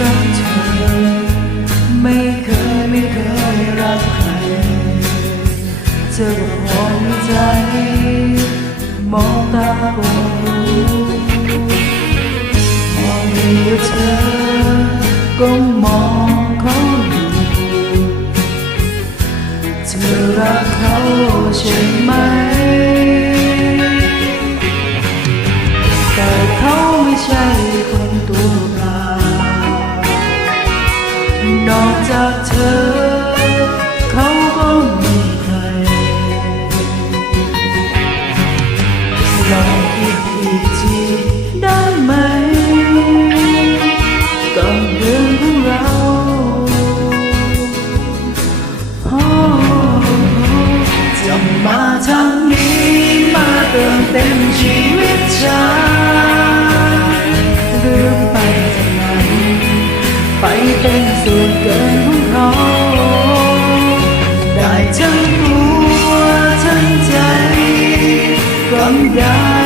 รักเธอ ไม่เคยไม่เคยรักใคร เธอก็พอมีใจ มองตาก็รู้มองเดียวเธอ ก็มองเขาอยู่เธอรักเขาใช่ไหม อกจากเธอ เขาก็มีใครลองคิดอีกทีได้ไหมกับเรื่องของเราจะมาทางนี้มาเติมเต็มชีวิต เกินของเขา ได้ทั้งตัวทั้งใจกำยา